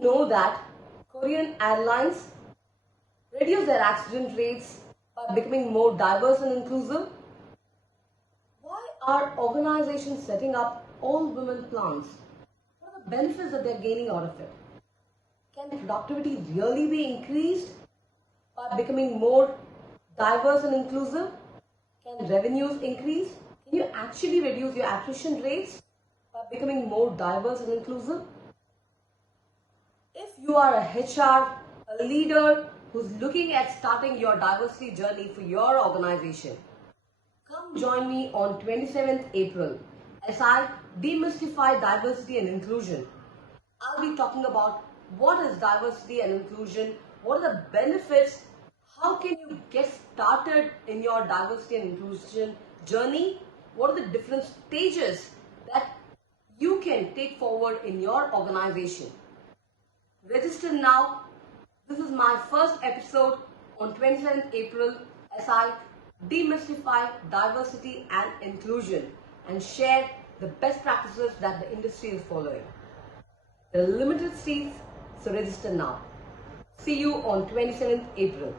know that Korean Airlines reduce their accident rates by becoming more diverse and inclusive? Why are organizations setting up all-women plants? What are the benefits that they're gaining out of it? Can productivity really be increased by becoming more diverse and inclusive? Can revenues increase? Can you actually reduce your attrition rates by becoming more diverse and inclusive? If you are a HR, a leader who's looking at starting your diversity journey for your organization, come join me on 27th April as I demystify diversity and inclusion. I'll be talking about what is diversity and inclusion, what are the benefits, how can you get started in your diversity and inclusion journey, what are the different stages that you can take forward in your organization. Register now. This is my first episode on 27th April as I demystify diversity and inclusion and share the best practices that the industry is following. There are limited seats, so register now. See you on 27th April.